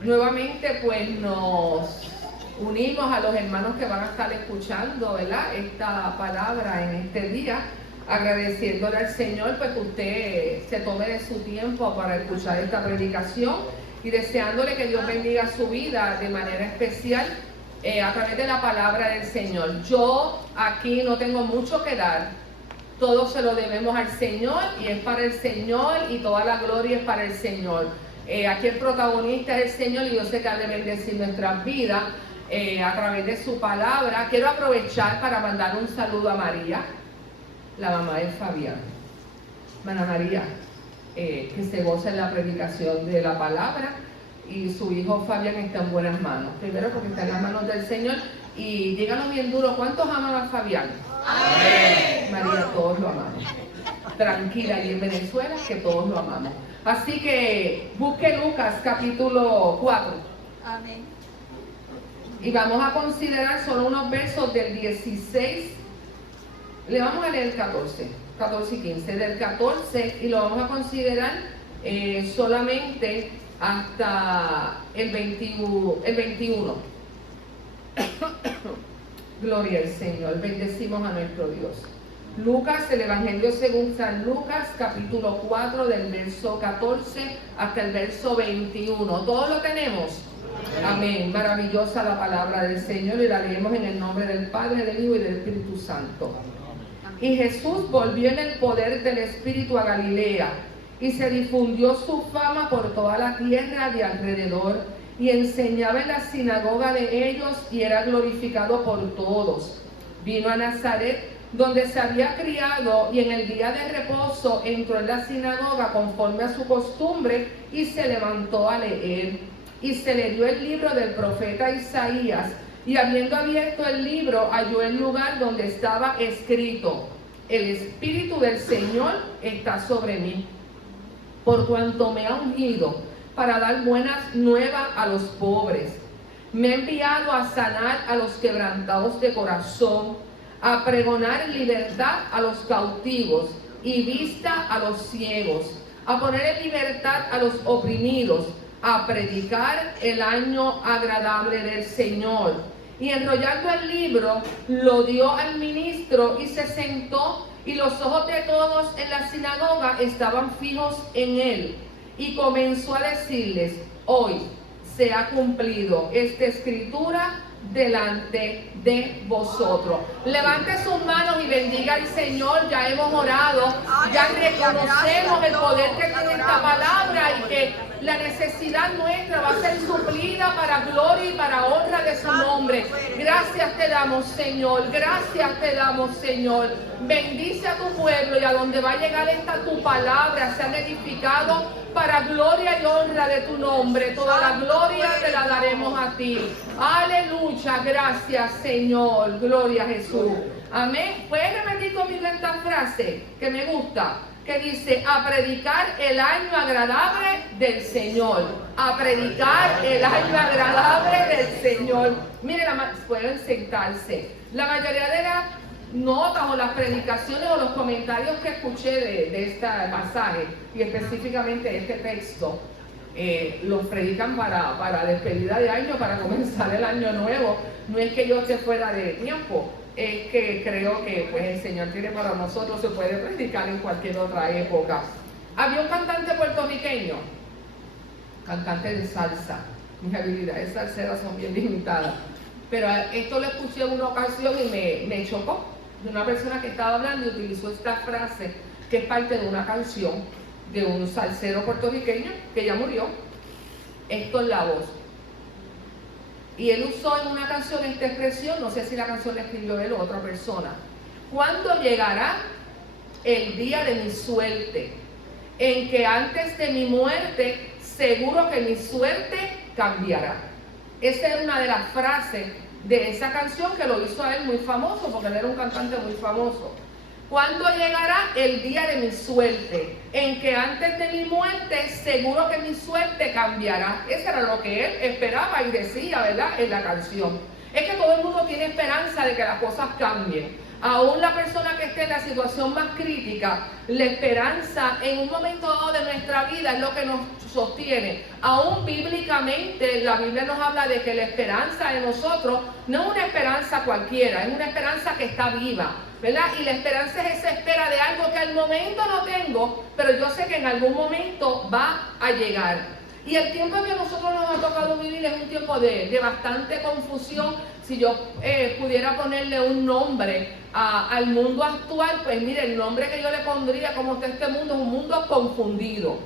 Nuevamente pues nos unimos a los hermanos que van a estar escuchando, ¿verdad?, esta palabra en este día, agradeciéndole al Señor pues que usted se tome de su tiempo para escuchar esta predicación y deseándole que Dios bendiga su vida de manera especial a través de la palabra del Señor. Yo aquí no tengo mucho que dar, todo se lo debemos al Señor y es para el Señor y toda la gloria es para el Señor. Aquí el protagonista es el Señor y yo sé que ha de bendecir nuestras vidas a través de su palabra. Quiero aprovechar para mandar un saludo a María, la mamá de Fabián. Hermana María, que se goza en la predicación de la palabra y su hijo Fabián está en buenas manos. Primero porque está en las manos del Señor y díganos bien duro, ¿cuántos aman a Fabián? Amén. María, todos lo amamos. Tranquila, y en Venezuela que todos lo amamos. Así que busque Lucas capítulo 4. Amén. Y vamos a considerar solo unos versos del 16. Le vamos a leer el 14 y 15. Del 14 y lo vamos a considerar solamente hasta el 21. Gloria al Señor. Bendecimos a nuestro Dios. Lucas, el Evangelio según San Lucas, capítulo 4, del verso 14 hasta el verso 21. ¿Todos lo tenemos? Amén. Maravillosa la palabra del Señor y la leemos en el nombre del Padre, del Hijo y del Espíritu Santo. Y Jesús volvió en el poder del Espíritu a Galilea y se difundió su fama por toda la tierra de alrededor y enseñaba en la sinagoga de ellos y era glorificado por todos. Vino a Nazaret, donde se había criado, y en el día de reposo entró en la sinagoga conforme a su costumbre y se levantó a leer. Y se le dio el libro del profeta Isaías, y habiendo abierto el libro halló el lugar donde estaba escrito: el Espíritu del Señor está sobre mí, por cuanto me ha ungido para dar buenas nuevas a los pobres. Me ha enviado a sanar a los quebrantados de corazón, a pregonar libertad a los cautivos y vista a los ciegos, a poner en libertad a los oprimidos, a predicar el año agradable del Señor. Y enrollando el libro, lo dio al ministro y se sentó, y los ojos de todos en la sinagoga estaban fijos en él. Y comenzó a decirles: hoy se ha cumplido esta escritura delante de vosotros. Levante sus manos y bendiga al Señor. Ya hemos orado, ya reconocemos el poder que tiene esta palabra y que la necesidad nuestra va a ser suplida para gloria y para honra de su nombre. Gracias te damos, Señor. Gracias te damos, Señor. Bendice a tu pueblo y a donde va a llegar esta tu palabra sean edificados para gloria y honra de tu nombre. Toda la gloria te la daremos a ti. Aleluya. Gracias, Señor. Gloria a Jesús. Amén. ¿Puedes repetir conmigo esta frase que me gusta? Que dice: a predicar el año agradable del Señor. A predicar el año agradable del Señor. Miren, pueden sentarse. La mayoría de las notas o las predicaciones o los comentarios que escuché de este pasaje y específicamente de este texto los predican para despedida de año, para comenzar el año nuevo. No es que yo esté fuera de tiempo, es que creo que pues el Señor tiene para nosotros, se puede predicar en cualquier otra época. Había un cantante puertorriqueño, cantante de salsa. Mis habilidades salseras son bien limitadas, pero esto lo escuché en una ocasión y me chocó, de una persona que estaba hablando y utilizó esta frase que es parte de una canción de un salsero puertorriqueño que ya murió, Héctor Lavoe. Y él usó en una canción esta expresión, no sé si la canción la escribió él o otra persona: ¿cuándo llegará el día de mi suerte? En que antes de mi muerte, seguro que mi suerte cambiará. Esa era una de las frases de esa canción que lo hizo a él muy famoso, porque él era un cantante muy famoso. ¿Cuándo llegará el día de mi suerte? En que antes de mi muerte, seguro que mi suerte cambiará. Eso era lo que él esperaba y decía, ¿verdad?, en la canción. Es que todo el mundo tiene esperanza de que las cosas cambien. Aún la persona que esté en la situación más crítica, la esperanza en un momento dado de nuestra vida es lo que nos sostiene. Aún bíblicamente la Biblia nos habla de que la esperanza de nosotros no es una esperanza cualquiera, es una esperanza que está viva, ¿verdad? Y la esperanza es esa espera de algo que al momento no tengo, pero yo sé que en algún momento va a llegar. Y el tiempo que a nosotros nos ha tocado vivir es un tiempo de bastante confusión. Si yo pudiera ponerle un nombre al mundo actual, pues mire, el nombre que yo le pondría como está este mundo es un mundo confundido.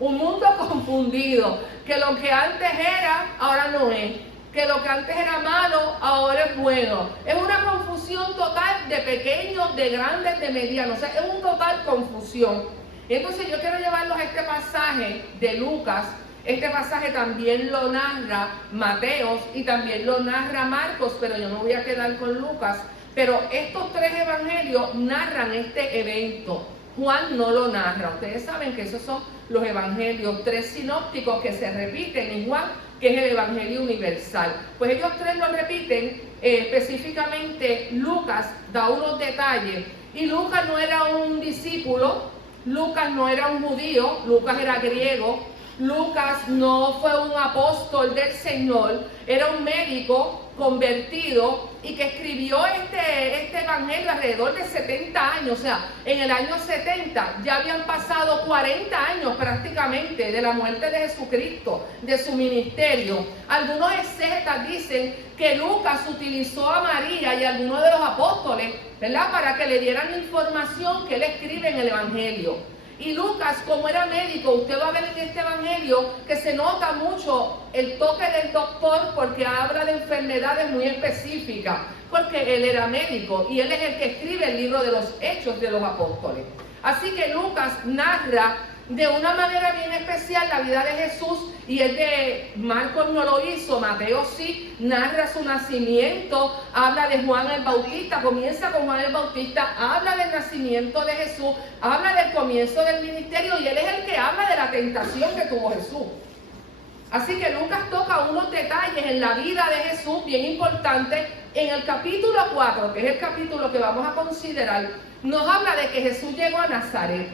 Un mundo confundido, que lo que antes era, ahora no es. Que lo que antes era malo, ahora es bueno. Es una confusión total de pequeños, de grandes, de medianos. O sea, es una total confusión. Entonces yo quiero llevarlos a este pasaje de Lucas. Este pasaje también lo narra Mateos y también lo narra Marcos, pero yo me voy a quedar con Lucas. Pero estos tres evangelios narran este evento. Juan no lo narra. Ustedes saben que esos son los evangelios, tres sinópticos que se repiten en Juan, que es el evangelio universal. Pues ellos tres lo repiten, específicamente Lucas da unos detalles. Y Lucas no era un discípulo, Lucas no era un judío, Lucas era griego. Lucas no fue un apóstol del Señor, era un médico convertido y que escribió este evangelio alrededor de 70 años. O sea, en el año 70 ya habían pasado 40 años prácticamente de la muerte de Jesucristo, de su ministerio. Algunos exegetas dicen que Lucas utilizó a María y a algunos de los apóstoles, ¿verdad?, para que le dieran la información que él escribe en el evangelio. Y Lucas, como era médico, usted va a ver en este evangelio que se nota mucho el toque del doctor porque habla de enfermedades muy específicas, porque él era médico y él es el que escribe el libro de los Hechos de los Apóstoles. Así que Lucas narra de una manera bien especial la vida de Jesús, y es de Marcos no lo hizo, Mateo sí, narra su nacimiento, habla de Juan el Bautista, comienza con Juan el Bautista, habla del nacimiento de Jesús, habla del comienzo del ministerio, y él es el que habla de la tentación que tuvo Jesús. Así que Lucas toca unos detalles en la vida de Jesús bien importantes. En el capítulo 4, que es el capítulo que vamos a considerar, nos habla de que Jesús llegó a Nazaret.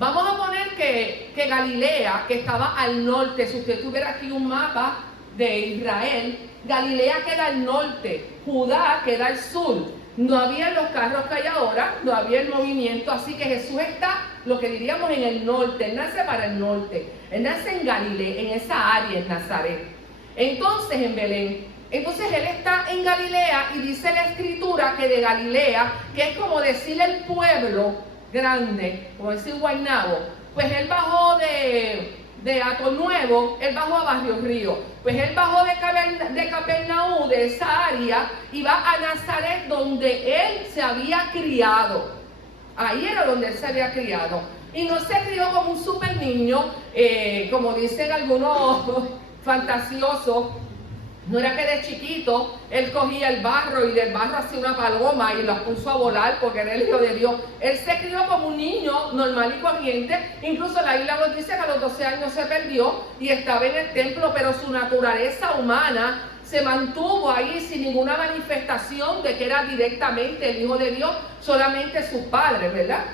Vamos a poner que Galilea, que estaba al norte, si usted tuviera aquí un mapa de Israel, Galilea queda al norte, Judá queda al sur. No había los carros que hay ahora, no había el movimiento, así que Jesús está, lo que diríamos, en el norte. Él nace para el norte, él nace en Galilea, en esa área, en Nazaret. Entonces, en Belén. Entonces él está en Galilea y dice la escritura que de Galilea, que es como decirle el pueblo grande, como decir Guaynabo, pues él bajó de Ato Nuevo, él bajó a Barrio Río, pues él bajó de Capernaum, de esa área, y va a Nazaret, donde él se había criado. Ahí era donde él se había criado, y no se crió como un super niño, como dicen algunos fantasiosos. No era que de chiquito él cogía el barro y del barro hacía una paloma y la puso a volar porque era el hijo de Dios. Él se crió como un niño normal y corriente. Incluso la Biblia nos dice que a los 12 años se perdió y estaba en el templo, pero su naturaleza humana se mantuvo ahí sin ninguna manifestación de que era directamente el hijo de Dios, solamente sus padres, ¿verdad?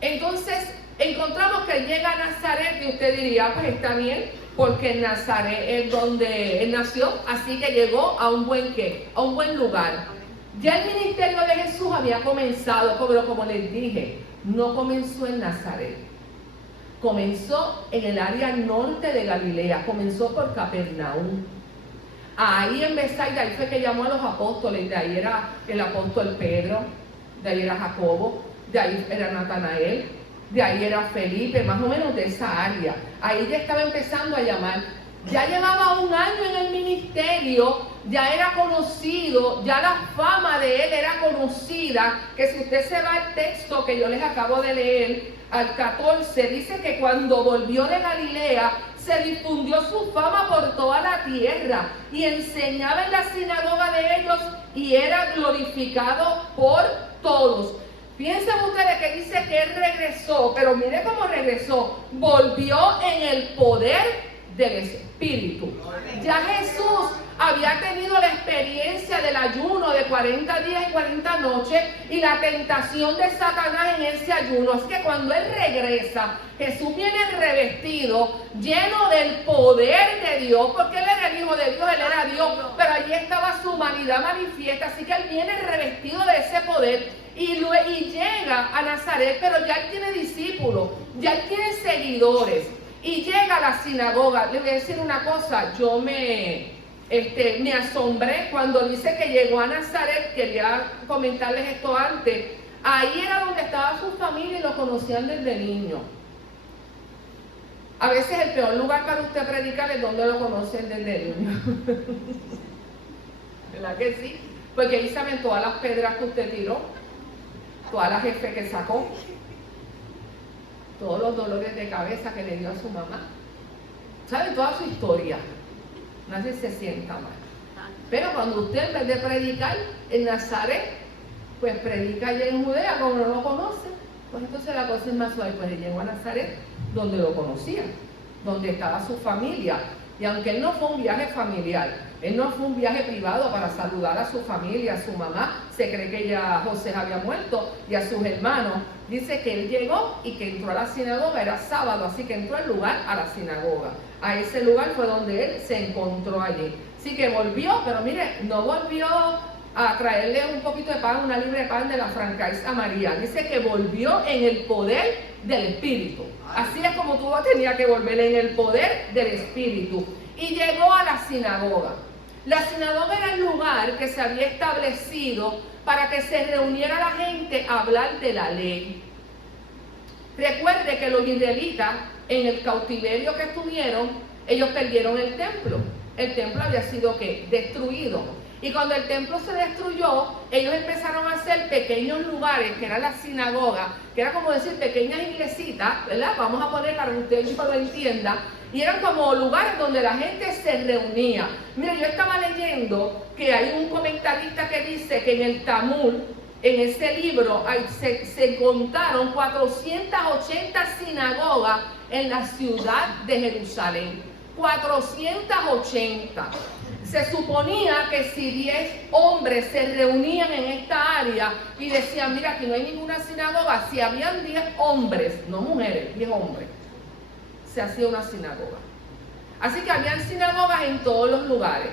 Entonces encontramos que él llega a Nazaret y usted diría, pues está bien, porque en Nazaret es donde él nació, así que llegó a un buen ¿qué? A un buen lugar. Ya el ministerio de Jesús había comenzado, pero como les dije, no comenzó en Nazaret. Comenzó en el área norte de Galilea, comenzó por Capernaum. Ahí en Bethsaida, ahí fue que llamó a los apóstoles, de ahí era el apóstol Pedro, de ahí era Jacobo, de ahí era Natanael, de ahí era Felipe, más o menos de esa área. Ahí ya estaba empezando a llamar. Ya llevaba un año en el ministerio, ya era conocido, ya la fama de él era conocida, que si usted se va al texto que yo les acabo de leer, al 14, dice que cuando volvió de Galilea, se difundió su fama por toda la tierra y enseñaba en la sinagoga de ellos y era glorificado por todos. Piensen ustedes que dice que él regresó, pero mire cómo regresó. Volvió en el poder del Espíritu. Ya Jesús había tenido la experiencia del ayuno de 40 días y 40 noches y la tentación de Satanás en ese ayuno. Así que cuando Él regresa, Jesús viene revestido, lleno del poder de Dios, porque Él era el Hijo de Dios, Él era Dios, pero allí estaba su humanidad manifiesta. Así que Él viene revestido de ese poder y llega a Nazaret, pero ya Él tiene discípulos, ya Él tiene seguidores. Y llega a la sinagoga. Le voy a decir una cosa, yo me asombré cuando dice que llegó a Nazaret. Quería comentarles esto antes. Ahí era donde estaba su familia y lo conocían desde niño. A veces el peor lugar para usted predicar es donde lo conocen desde niño. ¿Verdad que sí? Porque ahí saben todas las pedras que usted tiró, todas las jefes que sacó, todos los dolores de cabeza que le dio a su mamá. ¿Sabe? Toda su historia. Nadie se sienta mal. Pero cuando usted, en vez de predicar en Nazaret, pues predica allá en Judea, como no lo conoce, pues entonces la cosa es más suave. Pues él llegó a Nazaret, donde lo conocían, donde estaba su familia. Y aunque él no fue un viaje familiar, él no fue un viaje privado para saludar a su familia, a su mamá, se cree que ya José había muerto, y a sus hermanos, dice que él llegó y que entró a la sinagoga, era sábado, así que entró al lugar, a la sinagoga. A ese lugar fue donde él se encontró allí. Así que volvió, pero mire, no volvió a traerle un poquito de pan, una libre de pan de la francais a María. Dice que volvió en el poder del Espíritu. Así es como tú tenías que volver, en el poder del Espíritu. Y llegó a la sinagoga. La sinagoga era el lugar que se había establecido para que se reuniera la gente a hablar de la ley. Recuerde que los israelitas, en el cautiverio que estuvieron, ellos perdieron el templo. El templo había sido, ¿qué? Destruido. Y cuando el templo se destruyó, ellos empezaron a hacer pequeños lugares, que era la sinagoga, que era como decir pequeñas iglesitas, ¿verdad? Vamos a poner para que usted lo entienda. Y eran como lugares donde la gente se reunía. Mira, yo estaba leyendo que hay un comentarista que dice que en el Talmud, en ese libro, se contaron 480 sinagogas en la ciudad de Jerusalén. 480. Se suponía que si 10 hombres se reunían en esta área y decían, mira, aquí no hay ninguna sinagoga, si habían 10 hombres, no mujeres, 10 hombres, se hacía una sinagoga. Así que habían sinagogas en todos los lugares.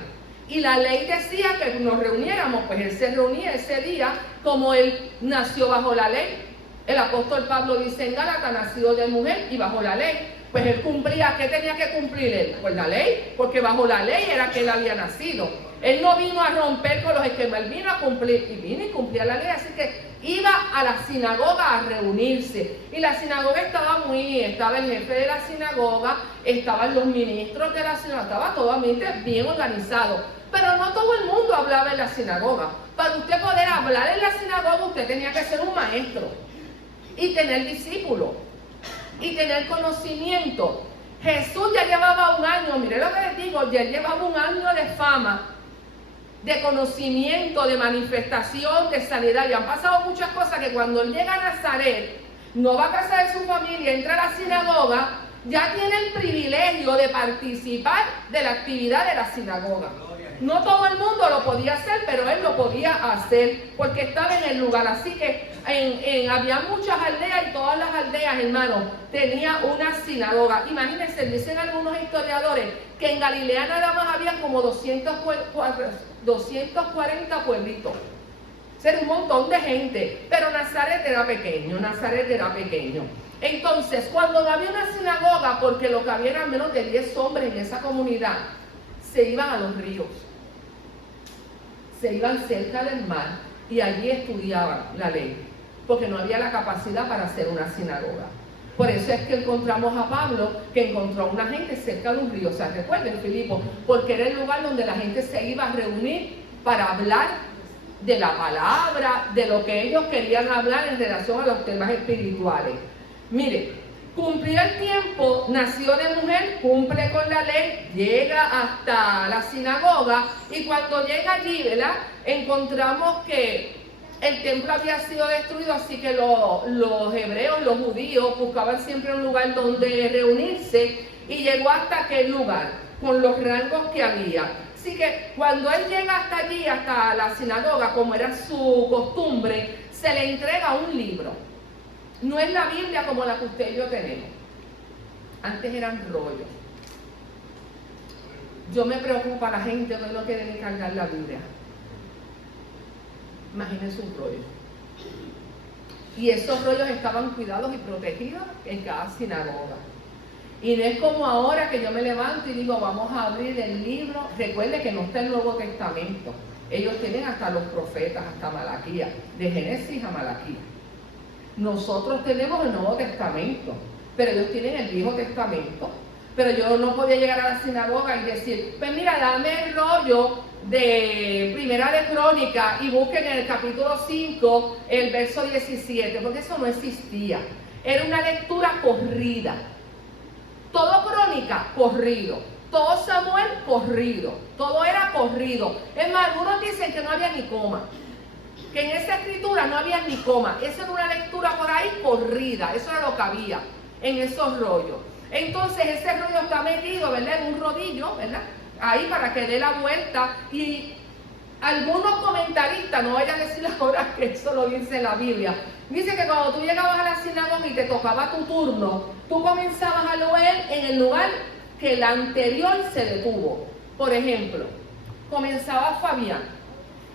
Y la ley decía que nos reuniéramos, pues él se reunía ese día, como él nació bajo la ley. El apóstol Pablo dice en Gálatas, nacido de mujer y bajo la ley. Pues él cumplía, ¿qué tenía que cumplir él? Pues la ley, porque bajo la ley era que él había nacido. Él no vino a romper con los esquemas, él vino a cumplir, y vino y cumplía la ley, así que iba a la sinagoga a reunirse. Y la sinagoga estaba el jefe de la sinagoga, estaban los ministros de la sinagoga, estaba totalmente bien organizado. Pero no todo el mundo hablaba en la sinagoga. Para usted poder hablar en la sinagoga, usted tenía que ser un maestro y tener discípulos y tener conocimiento. Jesús ya llevaba un año, mire lo que les digo, ya llevaba un año de fama, de conocimiento, de manifestación, de sanidad. Y han pasado muchas cosas que cuando él llega a Nazaret, no va a casa de su familia, entra a la sinagoga, ya tiene el privilegio de participar de la actividad de la sinagoga. No todo el mundo lo podía hacer, pero él lo podía hacer porque estaba en el lugar. Así que había muchas aldeas y todas las aldeas, hermanos, tenía una sinagoga. Imagínense, dicen algunos historiadores que en Galilea nada más había como 240 pueblitos. Era un montón de gente, pero Nazaret era pequeño, Entonces, cuando no había una sinagoga, porque lo que había eran menos de 10 hombres en esa comunidad, se iban a los ríos, se iban cerca del mar y allí estudiaban la ley, porque no había la capacidad para hacer una sinagoga. Por eso es que encontramos a Pablo, que encontró a una gente cerca de un río. O sea, recuerden, Filipo, porque era el lugar donde la gente se iba a reunir para hablar de la palabra, de lo que ellos querían hablar en relación a los temas espirituales. Mire, cumplió el tiempo, nació de mujer, cumple con la ley, llega hasta la sinagoga, y cuando llega allí, ¿verdad?, encontramos que el templo había sido destruido, así que los hebreos, los judíos, buscaban siempre un lugar donde reunirse, y llegó hasta aquel lugar, con los rangos que había. Así que cuando él llega hasta allí, hasta la sinagoga, como era su costumbre, se le entrega un libro. No es la Biblia como la que usted y yo tenemos. Antes eran rollos. Yo me preocupa a la gente que no quiere ni cargar la Biblia. Imagínense un rollo. Y esos rollos estaban cuidados y protegidos en cada sinagoga. Y no es como ahora que yo me levanto y digo, vamos a abrir el libro. Recuerde que no está el Nuevo Testamento. Ellos tienen hasta los profetas, hasta Malaquías, de Génesis a Malaquías. Nosotros tenemos el Nuevo Testamento, pero ellos tienen el Viejo Testamento. Pero yo no podía llegar a la sinagoga y decir, pues mira, dame el rollo de Primera de Crónica y busquen en el capítulo 5 el verso 17, porque eso no existía. Era una lectura corrida. Todo Crónica, corrido. Todo Samuel, corrido. Todo era corrido. Es más, algunos dicen que no había ni coma. Que en esa escritura no había ni coma. Eso era una lectura por ahí corrida. Eso era lo que había en esos rollos. Entonces ese rollo está metido, ¿verdad?, en un rodillo, ¿verdad?, ahí para que dé la vuelta. Y algunos comentaristas, no vayan a decir ahora que eso lo dice la Biblia, dice que cuando tú llegabas a la sinagoga y te tocaba tu turno, tú comenzabas a leer en el lugar que el anterior se detuvo. Por ejemplo, comenzaba Fabián,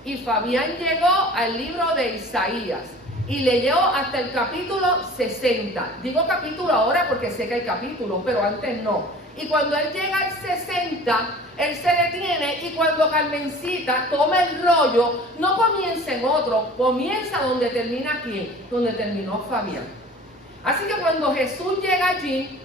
y Fabián llegó al libro de Isaías y leyó hasta el capítulo 60. Digo capítulo ahora porque sé que hay capítulos, pero antes no. Y cuando él llega al 60, él se detiene, y cuando Carmencita toma el rollo, no comienza en otro, comienza donde termina ¿quién? Donde terminó Fabián. Así que cuando Jesús llega allí,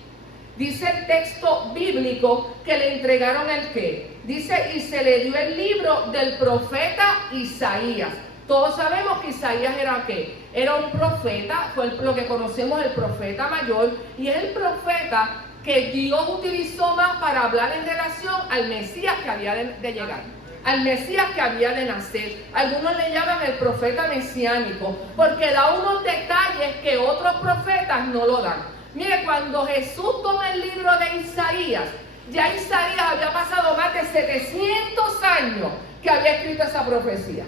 dice el texto bíblico que le entregaron el ¿qué? Dice, y se le dio el libro del profeta Isaías. Todos sabemos que Isaías era ¿qué? Era un profeta, fue lo que conocemos el profeta mayor, y es el profeta que Dios utilizó más para hablar en relación al Mesías que había de llegar, al Mesías que había de nacer. Algunos le llaman el profeta mesiánico, porque da unos detalles que otros profetas no lo dan. Mire, cuando Jesús toma el libro de Isaías, ya Isaías había pasado más de 700 años que había escrito esa profecía.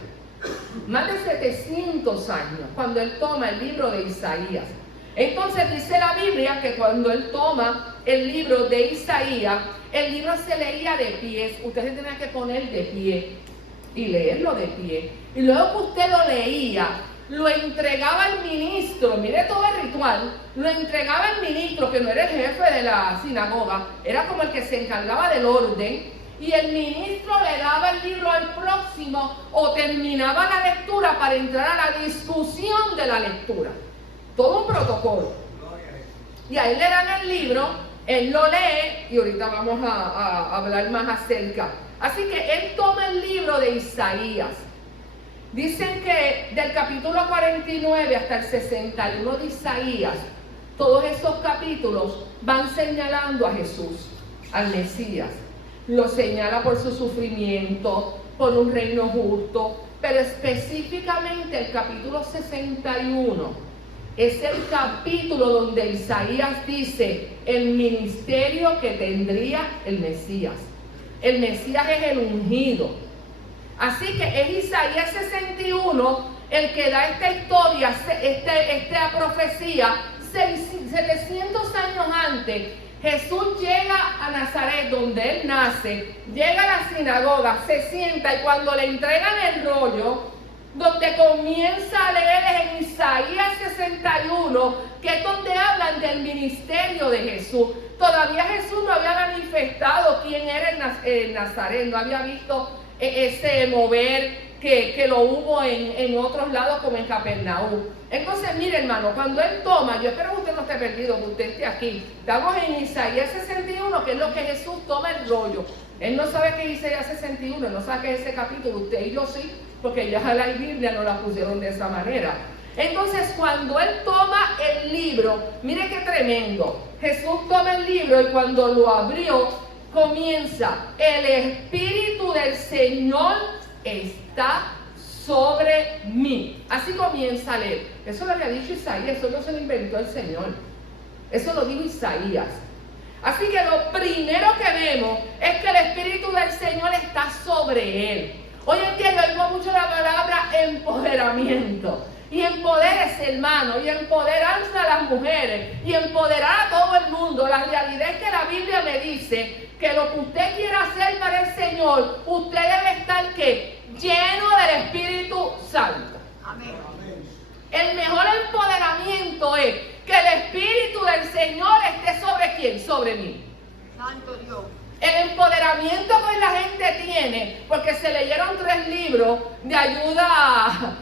Más de 700 años cuando él toma el libro de Isaías. Entonces dice la Biblia que cuando él toma el libro de Isaías, el libro se leía de pies. Usted se tenía que poner de pie y leerlo de pie. Y luego que usted lo leía, lo entregaba al ministro. Mire todo el ritual. Lo entregaba al ministro, que no era el jefe de la sinagoga, era como el que se encargaba del orden. Y el ministro le daba el libro al próximo, o terminaba la lectura para entrar a la discusión de la lectura. Todo un protocolo. Y a él le dan el libro, él lo lee, y ahorita vamos a hablar más acerca. Así que él toma el libro de Isaías. Dicen que del capítulo 49 hasta el 61 de Isaías, todos esos capítulos van señalando a Jesús, al Mesías. Lo señala por su sufrimiento, por un reino justo, pero específicamente el capítulo 61 es el capítulo donde Isaías dice el ministerio que tendría el Mesías. El Mesías es el ungido. Así que es Isaías 61 el que da esta historia, esta profecía. 700 años antes, Jesús llega a Nazaret, donde él nace, llega a la sinagoga, se sienta, y cuando le entregan el rollo, donde comienza a leer en Isaías 61, que es donde hablan del ministerio de Jesús. Todavía Jesús no había manifestado quién era el Nazaret, no había visto ese mover que lo hubo en otros lados, como en Capernaum. Entonces, mire, hermano, cuando él toma, yo espero que usted no esté perdido, que usted esté aquí. Estamos en Isaías 61, que es lo que Jesús toma el rollo. Él no sabe que es Isaías 61, él no sabe que es ese capítulo. Usted y yo sí, porque ya la Biblia no la pusieron de esa manera. Entonces, cuando él toma el libro, mire qué tremendo. Jesús toma el libro, y cuando lo abrió, comienza: el Espíritu del Señor está sobre mí. Así comienza a leer. Eso lo había dicho Isaías, eso no se lo inventó el Señor. Eso lo dijo Isaías. Así que lo primero que vemos es que el Espíritu del Señor está sobre él. Hoy en día yo oigo mucho la palabra empoderamiento. Y empodérese, hermano, y empoderarse a las mujeres, y empoderar a todo el mundo. La realidad es que la Biblia me dice que lo que usted quiera hacer para el Señor, usted debe estar, ¿qué? Lleno del Espíritu Santo. Amén. El mejor empoderamiento es que el Espíritu del Señor esté sobre ¿quién? Sobre mí. Santo Dios. El empoderamiento que la gente tiene, porque se leyeron 3 libros de ayuda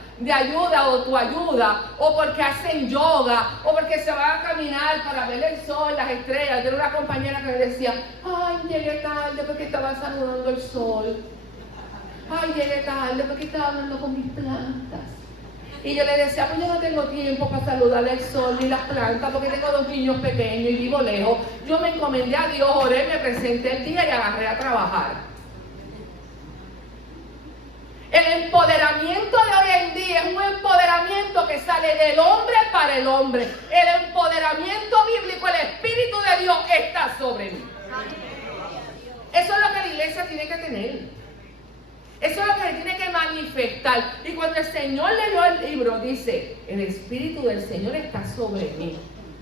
o tu ayuda, o porque hacen yoga, o porque se van a caminar para ver el sol, las estrellas. Yo era una compañera que me decía, ay, llegué tarde porque estaba saludando el sol. Ay, llegué tarde porque estaba hablando con mis plantas. Y yo le decía, pues yo no tengo tiempo para saludar el sol ni las plantas porque tengo 2 niños pequeños y vivo lejos. Yo me encomendé a Dios, oré, me presenté el día y agarré a trabajar. El empoderamiento de hoy en día es un empoderamiento que sale del hombre para el hombre. El empoderamiento bíblico, el Espíritu de Dios está sobre mí. Eso es lo que la iglesia tiene que tener. Eso es lo que se tiene que manifestar. Y cuando el Señor leyó el libro, dice, el Espíritu del Señor está sobre mí.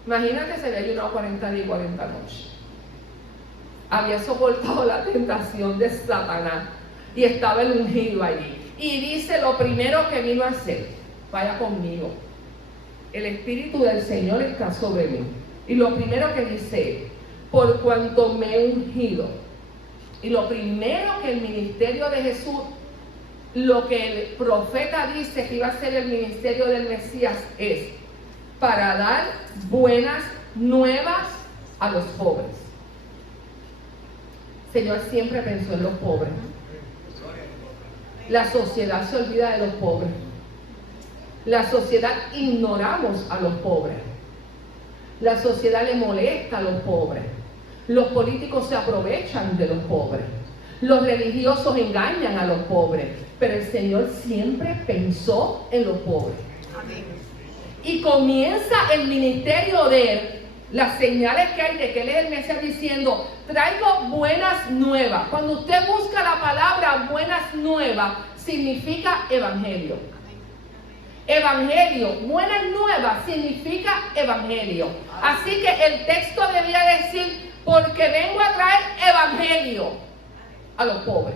Imagínate, se había ayunado 40 días y 40 noches. Había soportado la tentación de Satanás. Y estaba el ungido allí. Y dice, lo primero que vino a hacer, vaya conmigo. El Espíritu del Señor está sobre mí. Y lo primero que dice, por cuanto me he ungido. Y lo primero que el ministerio de Jesús, lo que el profeta dice que iba a ser el ministerio del Mesías es para dar buenas nuevas a los pobres. El Señor siempre pensó en los pobres. La sociedad se olvida de los pobres. La sociedad ignoramos a los pobres. La sociedad le molesta a los pobres. Los políticos se aprovechan de los pobres. Los religiosos engañan a los pobres. Pero el Señor siempre pensó en los pobres. Amén. Y comienza el ministerio de él. Las señales que hay de que él es el Mesías diciendo, traigo buenas nuevas. Cuando usted busca la palabra buenas nuevas, significa evangelio. Evangelio, buenas nuevas significa evangelio. Así que el texto debía decir, porque vengo a traer evangelio a los pobres.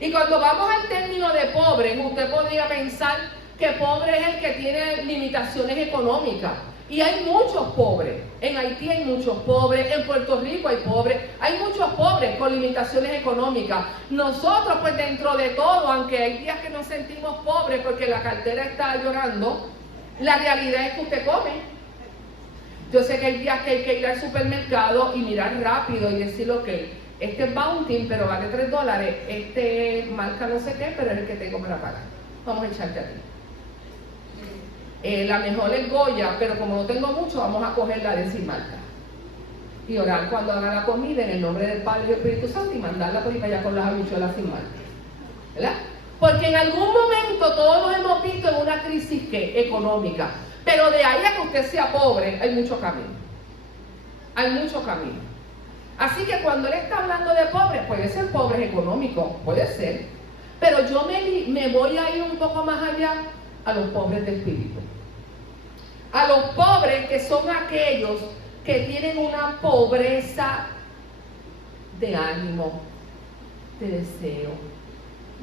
Y cuando vamos al término de pobre, usted podría pensar que pobre es el que tiene limitaciones económicas. Y hay muchos pobres. En Haití hay muchos pobres, en Puerto Rico hay pobres, hay muchos pobres con limitaciones económicas. Nosotros, pues dentro de todo, aunque hay días que nos sentimos pobres porque la cartera está llorando, la realidad es que usted come. Yo sé que hay días que hay que ir al supermercado y mirar rápido y decir, ok, este es Bounty, pero vale $3, este marca no sé qué, pero es el que tengo para pagar. Vamos a echarte a ti. La mejor es Goya, pero como no tengo mucho, vamos a cogerla de sin marca. Y orar cuando haga la comida en el nombre del Padre y del Espíritu Santo y mandarla por ahí para allá con las habichuelas sin marca. ¿Verdad? Porque en algún momento todos nos hemos visto en una crisis económica. Pero de ahí a que usted sea pobre, hay mucho camino. Hay mucho camino. Así que cuando él está hablando de pobres, puede ser pobres económicos, puede ser. Pero yo me voy a ir un poco más allá a los pobres de espíritu. A los pobres que son aquellos que tienen una pobreza de ánimo, de deseo,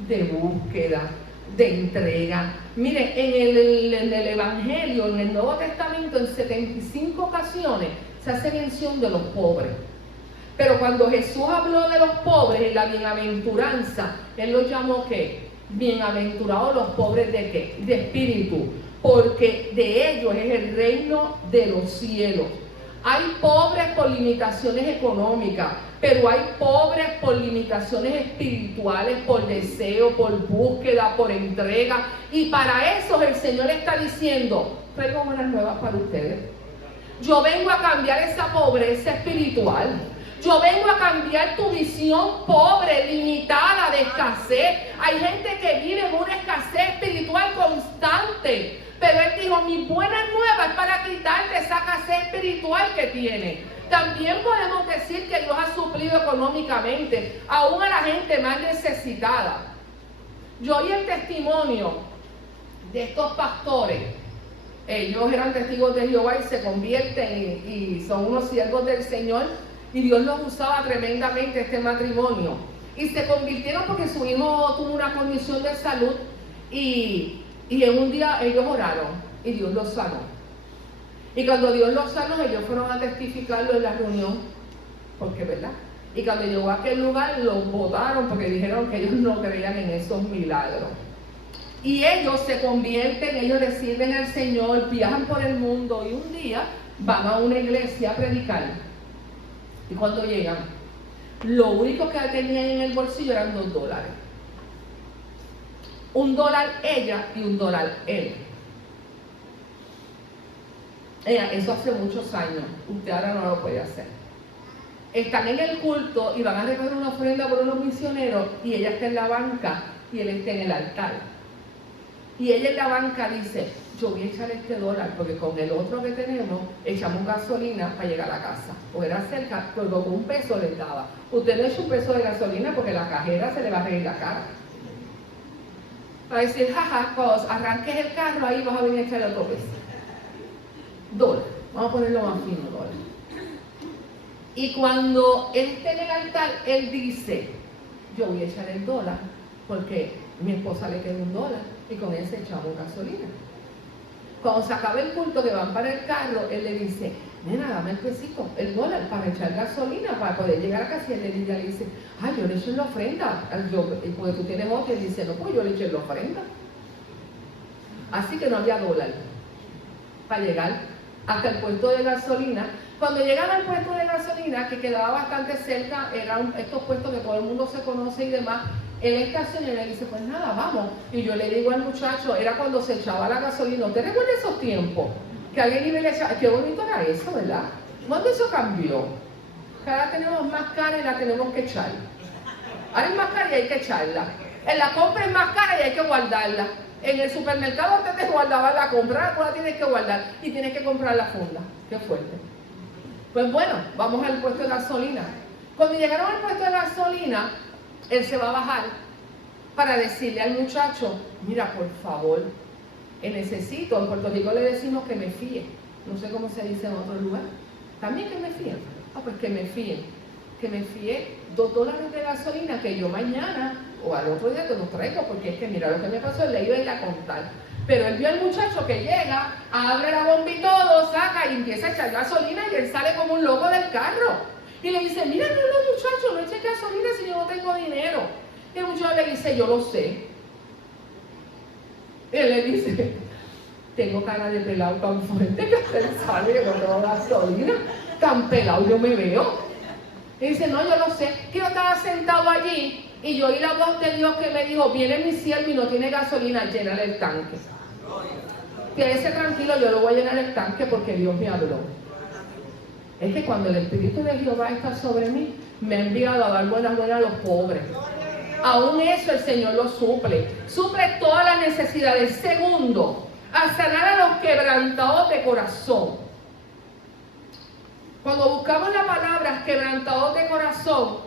de búsqueda, de entrega. Miren, en el Evangelio, en el Nuevo Testamento, en 75 ocasiones se hace mención de los pobres. Pero cuando Jesús habló de los pobres en la bienaventuranza, Él los llamó ¿qué? Bienaventurados los pobres ¿de qué? De espíritu, porque de ellos es el reino de los cielos. Hay pobres por limitaciones económicas, pero hay pobres por limitaciones espirituales, por deseo, por búsqueda, por entrega. Y para eso el Señor está diciendo, traigo buenas nuevas para ustedes. Yo vengo a cambiar esa pobreza espiritual. Yo vengo a cambiar tu visión pobre, limitada, de escasez. Hay gente que vive en una escasez espiritual constante. Pero Él dijo, mis buenas nuevas es para quitarte esa escasez espiritual que tiene. También podemos decir que Dios ha suplido económicamente, aún a la gente más necesitada. Yo oí el testimonio de estos pastores. Ellos eran testigos de Jehová y se convierten y son unos siervos del Señor, y Dios los usaba tremendamente este matrimonio. Y se convirtieron porque su hijo tuvo una condición de salud y en un día ellos oraron y Dios los sanó. Y cuando Dios los sanó, ellos fueron a testificarlo en la reunión, porque ¿verdad? Y cuando llegó a aquel lugar, los botaron porque dijeron que ellos no creían en esos milagros. Y ellos se convierten, ellos le sirven al Señor, viajan por el mundo y un día van a una iglesia a predicar. Y cuando llegan, lo único que tenían en el bolsillo eran $2. $1 ella y $1 él. Eso hace muchos años, usted ahora no lo puede hacer. Están en el culto y van a recoger una ofrenda por unos misioneros y ella está en la banca y él está en el altar. Y ella en la banca dice, yo voy a echar $1 porque con el otro que tenemos echamos gasolina para llegar a la casa. O era cerca, pero con $1 les daba. Usted no echa $1 de gasolina porque la cajera se le va a reír la cara. Va a decir, jaja, cuando arranques el carro ahí vas a venir a echar otro peso. $1. Vamos a ponerlo más fino, $1. Y cuando él esté en el altar, él dice, yo voy a echar $1 porque mi esposa le queda $1 y con ese echamos gasolina. Cuando se acaba el culto que van para el carro, él le dice, nena, dame el pesito, $1 para echar gasolina, para poder llegar a casa. Y ella le dice, ay, yo le eché en la ofrenda, porque tú tienes otro. Y dice, no, pues yo le eché en la ofrenda. Así que no había $1 para llegar hasta el puesto de gasolina. Cuando llegan al puesto de gasolina, que quedaba bastante cerca, eran estos puestos que todo el mundo se conoce y demás, él estaciona y le dice, pues nada, vamos. Y yo le digo al muchacho, era cuando se echaba la gasolina. ¿Usted recuerda esos tiempos? Que alguien iba y le echaba, qué bonito era eso, ¿verdad? ¿Cuándo eso cambió? Que ahora tenemos más cara y la tenemos que echar. Ahora es más cara y hay que echarla. En la compra es más cara y hay que guardarla. En el supermercado usted te guardaba la compra, ahora la tienes que guardar y tienes que comprar la funda. Qué fuerte. Pues bueno, vamos al puesto de gasolina. Cuando llegaron al puesto de gasolina, él se va a bajar para decirle al muchacho, mira, por favor, necesito, en Puerto Rico le decimos que me fíe. No sé cómo se dice en otro lugar. También que me fíen. Pues que me fíen. Que me fíe $2 de gasolina que yo mañana o al otro día te los traigo, porque es que mira lo que me pasó, le iba a ir a contar. Pero él vio al muchacho que llega, abre la bomba y todo, saca y empieza a echar gasolina y él sale como un loco del carro. Y le dice, mira, no, muchacho, no eches gasolina si yo no tengo dinero. Y el muchacho le dice, yo lo sé. Y él le dice, tengo cara de pelado tan fuerte que usted sabe que no tengo gasolina. Tan pelado yo me veo. Y dice, no, yo lo sé. Que yo estaba sentado allí y yo oí la voz de Dios que me dijo, viene mi siervo y no tiene gasolina, llénale el tanque. Quédese tranquilo, yo lo voy a llenar el tanque porque Dios me habló. Es que cuando el Espíritu de Jehová está sobre mí, me ha enviado a dar buenas a los pobres. Aún eso el Señor lo suple. Suple todas las necesidades. Segundo, a sanar a los quebrantados de corazón. Cuando buscamos la palabra quebrantados de corazón,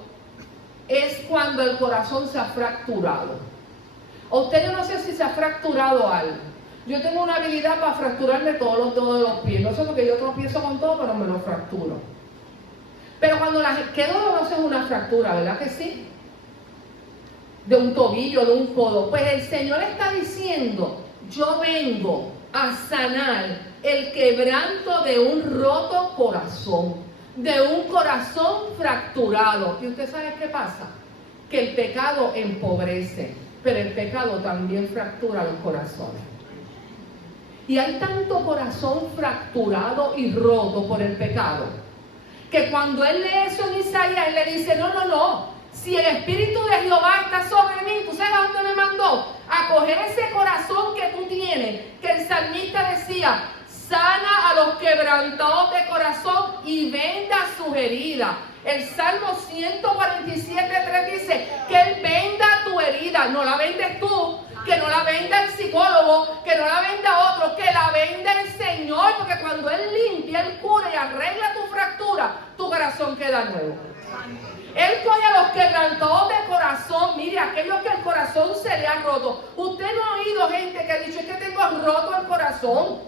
es cuando el corazón se ha fracturado. A usted yo no sé si se ha fracturado algo. Yo tengo una habilidad para fracturarme todos los dedos de los pies. No sé porque yo tropiezo con todo, pero me lo fracturo. Pero cuando ¿qué doloroso es una fractura, verdad que sí? De un tobillo, de un codo. Pues el Señor está diciendo, yo vengo a sanar el quebranto de un roto corazón, de un corazón fracturado. ¿Y usted sabe qué pasa? Que el pecado empobrece, pero el pecado también fractura los corazones. Y hay tanto corazón fracturado y roto por el pecado, que cuando él lee eso en Isaías, él le dice, no, si el Espíritu de Jehová está sobre mí, ¿tú sabes a dónde me mandó? A coger ese corazón que tú tienes, que el salmista decía, sana a los quebrantados de corazón y venda sus heridas. El Salmo 147:3 dice que Él venda tu herida, no la vendes tú, que no la venda el psicólogo, que no la venda otro, que la venda el Señor, porque cuando Él limpia, Él cura y arregla tu fractura, corazón queda nuevo. Él coge a los quebrantados de corazón. Mire, aquellos que el corazón se le ha roto. Usted no ha oído gente que ha dicho: es que tengo roto el corazón,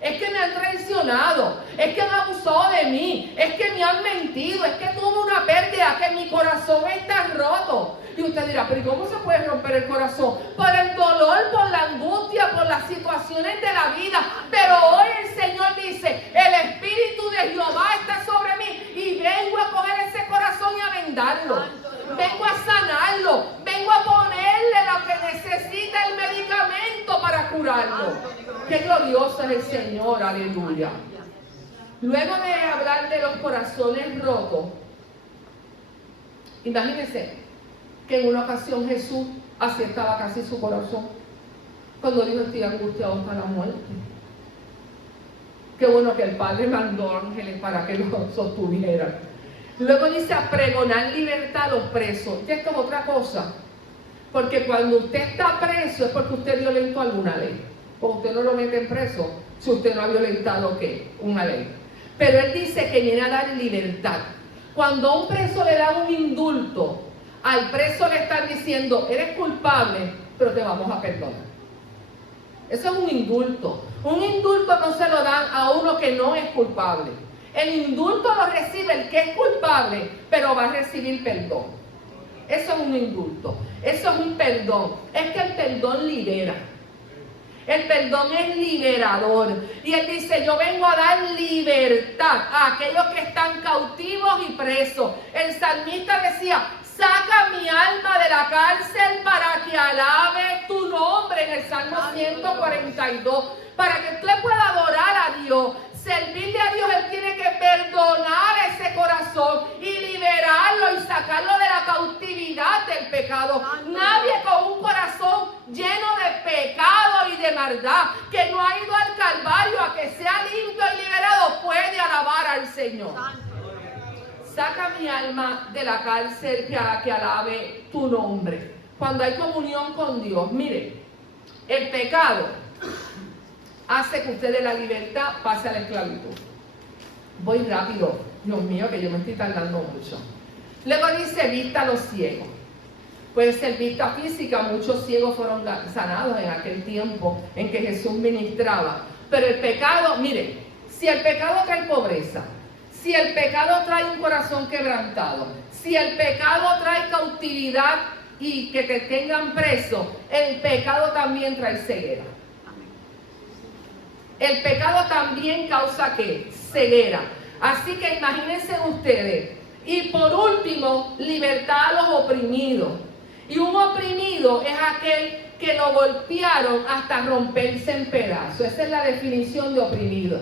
es que me han traicionado, es que han abusado de mí, es que me han mentido, es que tuve una pérdida, que mi corazón está roto. Y usted dirá: pero ¿y cómo se puede romper el corazón? Por el dolor, por la angustia, por las situaciones de la vida. Pero hoy el Señor dice: el Espíritu de Jehová está sobre mí y vengo a coger ese corazón y a vendarlo. Vengo a sanarlo, vengo a ponerle lo que necesita, el medicamento para curarlo. Qué glorioso es el Señor, aleluya. Luego de hablar de los corazones rotos, imagínense que en una ocasión Jesús, así estaba casi su corazón, cuando dijo: estoy angustiado hasta la muerte. Qué bueno que el Padre mandó ángeles para que lo sostuvieran. Luego dice: a pregonar libertad a los presos. Y esto es otra cosa, porque cuando usted está preso es porque usted violentó alguna ley. Pues usted no lo meten preso si usted no ha violentado ¿qué? Una ley. Pero él dice que viene a dar libertad. Cuando a un preso le da un indulto, al preso le están diciendo: eres culpable, pero te vamos a perdonar. Eso es un indulto. Un indulto no se lo dan a uno que no es culpable. El indulto lo recibe el que es culpable, pero va a recibir perdón. Eso es un indulto. Eso es un perdón. Es que el perdón libera. El perdón es liberador. Y él dice: yo vengo a dar libertad a aquellos que están cautivos y presos. El salmista decía: saca mi alma de la cárcel para que alabe tu nombre, en el Salmo 142. Para que usted pueda adorar a Dios, servirle a Dios, él tiene que perdonar ese corazón y liberarlo y sacarlo de la cautividad del pecado. Nadie con un corazón lleno de pecado y de maldad, que no ha ido al Calvario a que sea limpio y liberado, puede alabar al Señor. Saca mi alma de la cárcel para que alabe tu nombre. Cuando hay comunión con Dios, mire, el pecado hace que usted de la libertad pase a la esclavitud. Voy rápido, Dios mío, que yo me estoy tardando mucho. Luego dice: vista a los ciegos. Puede ser vista física, muchos ciegos fueron sanados en aquel tiempo en que Jesús ministraba. Pero el pecado, mire, si el pecado trae pobreza, si el pecado trae un corazón quebrantado, si el pecado trae cautividad y que te tengan preso, el pecado también trae ceguera. El pecado también causa ¿qué? Ceguera. Así que imagínense ustedes. Y por último, libertad a los oprimidos. Y un oprimido es aquel que lo golpearon hasta romperse en pedazos. Esa es la definición de oprimido.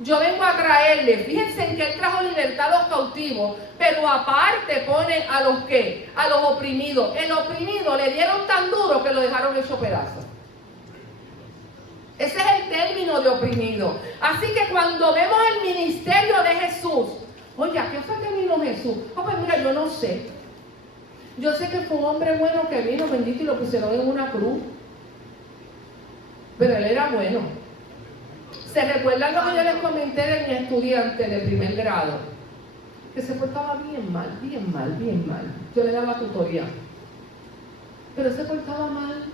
Yo vengo a traerle, fíjense en que él trajo libertad a los cautivos, pero aparte pone a los ¿qué? A los oprimidos. El oprimido le dieron tan duro que lo dejaron hecho pedazos. Ese es el término de oprimido. Así que cuando vemos el ministerio de Jesús, oye, ¿a qué fue que vino Jesús? Pues mira, yo no sé. Yo sé que fue un hombre bueno que vino, bendito, y lo pusieron en una cruz. Pero él era bueno. ¿Se recuerdan lo que yo les comenté de mi estudiante de primer grado? Que se portaba bien mal, bien mal, bien mal. Yo le daba tutoría. Pero se portaba mal.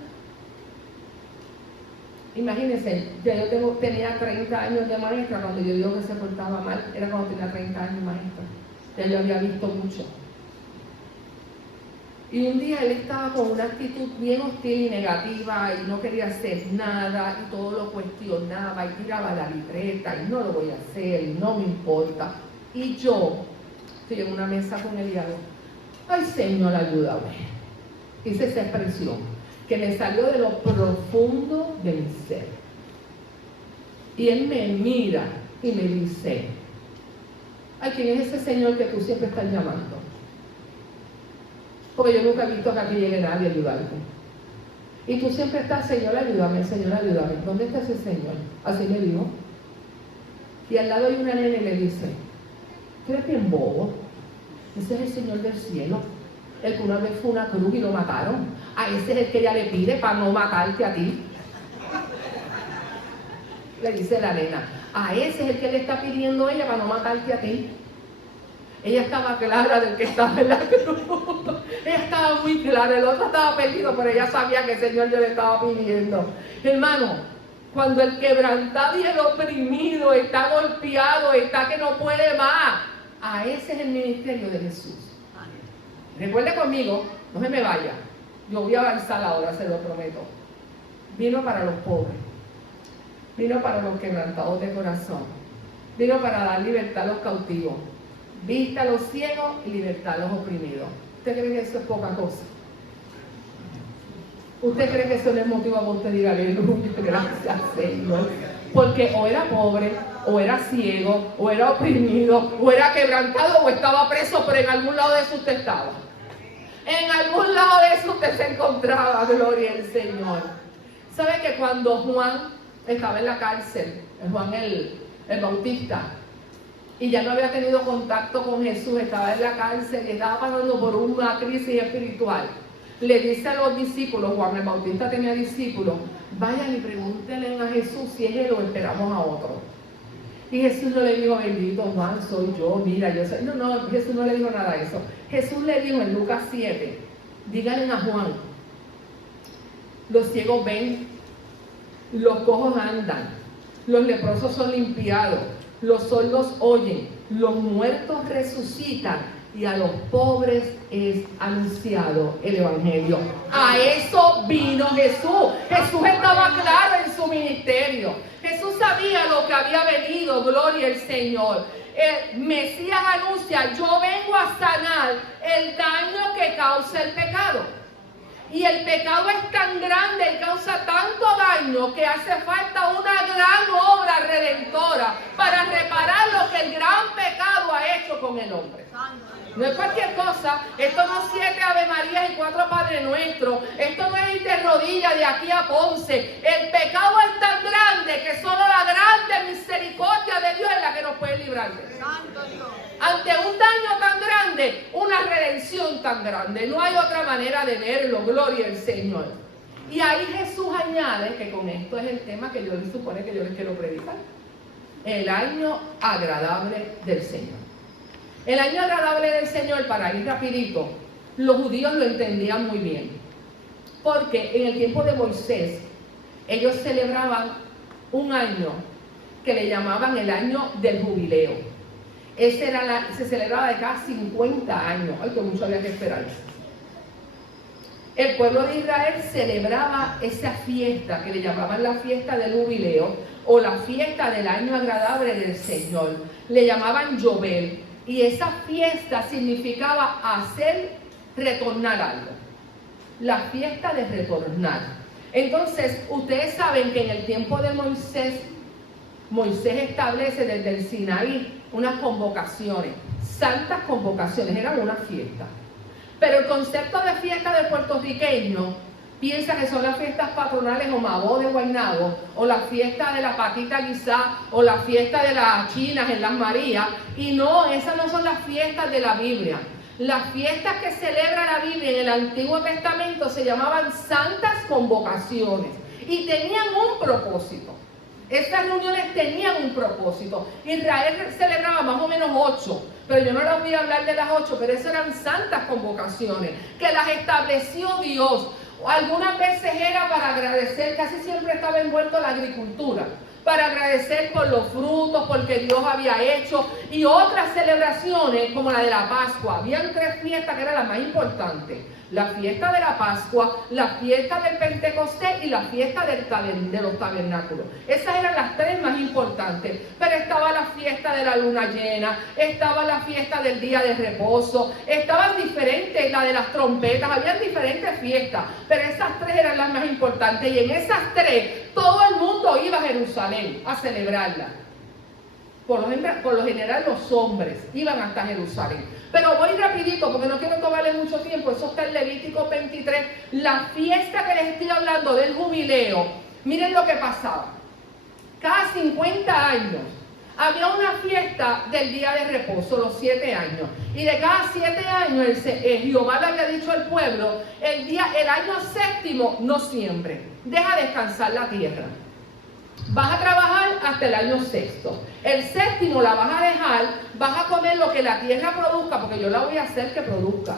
Imagínense, ya yo tenía 30 años de maestra. Cuando yo digo que se portaba mal, era cuando tenía 30 años de maestra. Ya yo había visto mucho. Y un día él estaba con una actitud bien hostil y negativa y no quería hacer nada y todo lo cuestionaba y tiraba la libreta y no lo voy a hacer y no me importa. Y yo estoy en una mesa con él y hago: ay Señor, ayúdame. Hice esa expresión que me salió de lo profundo de mi ser. Y él me mira y me dice: ay, ¿quién es ese Señor que tú siempre estás llamando? Porque yo nunca he visto que aquí llegue nadie a ayudarte. Y tú siempre estás: Señor, ayúdame, Señor, ayúdame. ¿Dónde está ese Señor? Así me dijo. Y al lado hay una nena y le dice: tú eres bien bobo. Ese es el Señor del cielo. El que una vez fue una cruz y lo mataron. A ese es el que ella le pide para no matarte a ti. Le dice la nena, a ese es el que le está pidiendo ella para no matarte a ti. Ella estaba clara del que estaba en la cruz. Ella estaba muy clara, el otro estaba perdido, pero ella sabía que el Señor le estaba pidiendo. Hermano, cuando el quebrantado y el oprimido está golpeado, está que no puede más, a ese es el ministerio de Jesús. Recuerde conmigo, no se me vaya. Yo voy a avanzar ahora, se lo prometo. Vino para los pobres. Vino para los quebrantados de corazón. Vino para dar libertad a los cautivos. Vista a los ciegos y libertad a los oprimidos. ¿Usted cree que eso es poca cosa? ¿Usted cree que eso no es motivo para usted diga aleluya, gracias Señor? Porque o era pobre, o era ciego, o era oprimido, o era quebrantado, o estaba preso, pero en algún lado de eso usted estaba. En algún lado de eso usted se encontraba, gloria al Señor. ¿Sabe que cuando Juan estaba en la cárcel, Juan el Bautista, y ya no había tenido contacto con Jesús, estaba en la cárcel y estaba pasando por una crisis espiritual, le dice a los discípulos, Juan el Bautista tenía discípulos, vayan y pregúntenle a Jesús si es él o esperamos a otro. Y Jesús no le dijo, bendito Juan, soy yo, mira, yo soy. No, Jesús no le dijo nada de eso. Jesús le dijo en Lucas 7, díganle a Juan, los ciegos ven, los cojos andan, los leprosos son limpiados, los sordos oyen, los muertos resucitan y a los pobres es anunciado el Evangelio. A eso vino Jesús. Jesús estaba claro en su ministerio. Jesús sabía lo que había venido, gloria al Señor. El Mesías anuncia, yo vengo a sanar el daño que causa el pecado. Y el pecado es tan grande y causa tanto daño que hace falta una gran obra redentora para reparar lo que el gran pecado ha hecho con el hombre. No es cualquier cosa, esto no es 7 Ave Marías y 4 Padre Nuestro, esto no es ir de rodillas de aquí a Ponce. El pecado es tan grande que solo la grande misericordia de Dios es la que nos puede librar de él. Ante un daño tan grande, una redención tan grande, no hay otra manera de verlo, gloria al Señor. Y ahí Jesús añade, que con esto es el tema que yo les supone que yo les quiero predicar, el año agradable del Señor. El año agradable del Señor, para ir rapidito, los judíos lo entendían muy bien, porque en el tiempo de Moisés, ellos celebraban un año que le llamaban el año del jubileo. Se celebraba de cada 50 años. Ay, que mucho había que esperar. El pueblo de Israel celebraba esa fiesta que le llamaban la fiesta del jubileo o la fiesta del año agradable del Señor. Le llamaban Yobel. Y esa fiesta significaba retornar algo. La fiesta de retornar. Entonces, ustedes saben que en el tiempo de Moisés establece desde el Sinaí unas convocaciones, santas convocaciones, eran una fiesta. Pero el concepto de fiesta de puertorriqueño piensa que son las fiestas patronales o Mabó de Guaynabo, o la fiesta de la patita guisá, o la fiesta de las chinas en las Marías, y no, esas no son las fiestas de la Biblia. Las fiestas que celebra la Biblia en el Antiguo Testamento se llamaban santas convocaciones, y tenían un propósito. Estas reuniones tenían un propósito. Israel celebraba más o menos 8, pero yo no les voy a hablar de las 8, pero esas eran santas convocaciones que las estableció Dios. Algunas veces era para agradecer, casi siempre estaba envuelto la agricultura, para agradecer por los frutos, porque Dios había hecho, y otras celebraciones como la de la Pascua. Habían 3 fiestas que eran las más importantes: la fiesta de la Pascua, la fiesta del Pentecostés y la fiesta de los tabernáculos. Esas eran las 3 más importantes. Pero estaba la fiesta de la luna llena, estaba la fiesta del día de reposo, estaban diferentes, la de las trompetas, habían diferentes fiestas, pero esas 3 eran las más importantes. Y en esas 3 todo el mundo iba a Jerusalén a celebrarla. Por lo general los hombres iban hasta Jerusalén. Pero voy rapidito porque no quiero tomarle mucho tiempo. Eso está en Levítico 23. La fiesta que les estoy hablando del jubileo. Miren lo que pasaba. Cada 50 años había una fiesta del día de reposo, los 7 años. Y de cada 7 años Jehová le había dicho al pueblo, el año 7º no siembre, deja descansar la tierra. Vas a trabajar hasta el año sexto. El séptimo la vas a dejar, vas a comer lo que la tierra produzca, porque yo la voy a hacer que produzca.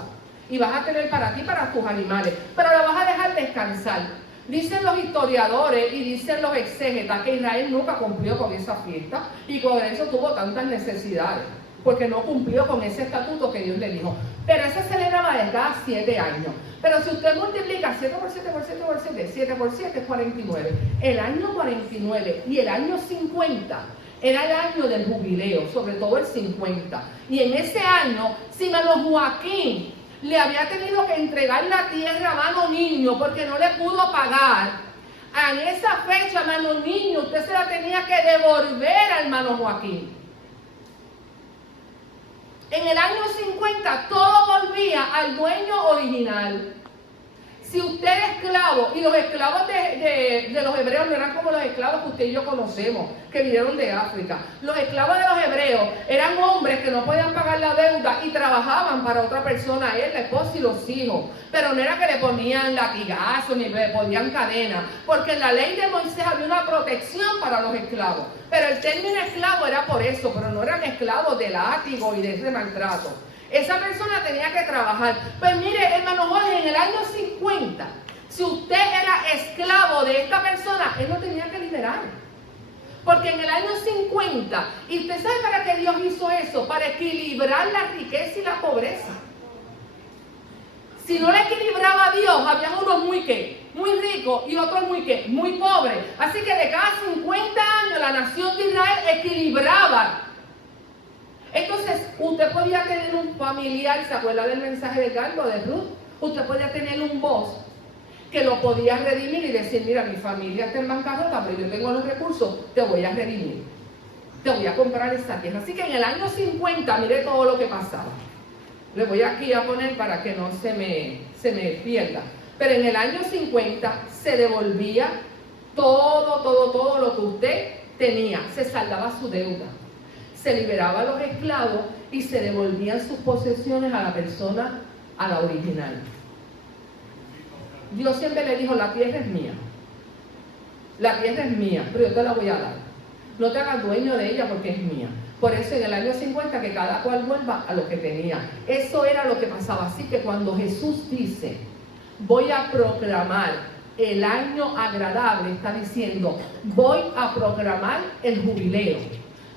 Y vas a tener para ti, para tus animales, pero la vas a dejar descansar. Dicen los historiadores y dicen los exégetas que Israel nunca cumplió con esa fiesta y por eso tuvo tantas necesidades, porque no cumplió con ese estatuto que Dios le dijo. Pero eso se celebraba de cada 7 años. Pero si usted multiplica 7 por 7 por 7 por 7, 7 por 7 es 49. El año 49 y el año 50 era el año del jubileo, sobre todo el 50. Y en ese año, si Mano Joaquín le había tenido que entregar la tierra a Mano Niño porque no le pudo pagar, en esa fecha, Mano Niño, usted se la tenía que devolver al Mano Joaquín. En el año 50 todo volvía al dueño original. Si usted era esclavo, y los esclavos de los hebreos no eran como los esclavos que usted y yo conocemos, que vinieron de África. Los esclavos de los hebreos eran hombres que no podían pagar la deuda y trabajaban para otra persona, él, la esposa y los hijos. Pero no era que le ponían latigazos ni le ponían cadena, porque en la ley de Moisés había una protección para los esclavos. Pero el término esclavo era por eso, pero no eran esclavos de látigo y de ese maltrato. Esa persona tenía que trabajar. Pues mire, hermano Jorge, en el año 50, si usted era esclavo de esta persona, él no tenía que liberar. Porque en el año 50, y usted sabe para qué Dios hizo eso, para equilibrar la riqueza y la pobreza. Si no le equilibraba a Dios, había unos muy ricos y otros muy pobres. Así que de cada 50 años la nación de Israel equilibraba. Entonces, usted podía tener un familiar, ¿se acuerda del mensaje de Carlos, de Ruth? Usted podía tener un boss que lo podía redimir y decir, mira, mi familia está en bancarrota, pero yo tengo los recursos, te voy a redimir. Te voy a comprar esta tierra. Así que en el año 50, mire todo lo que pasaba. Le voy aquí a poner para que no se me pierda. Pero en el año 50 se devolvía todo lo que usted tenía. Se saldaba su deuda. Se liberaba a los esclavos y se devolvían sus posesiones a la persona, a la original. Dios siempre le dijo, la tierra es mía. La tierra es mía, pero yo te la voy a dar. No te hagas dueño de ella porque es mía. Por eso en el año 50 que cada cual vuelva a lo que tenía. Eso era lo que pasaba. Así que cuando Jesús dice, voy a proclamar el año agradable, está diciendo, voy a proclamar el jubileo,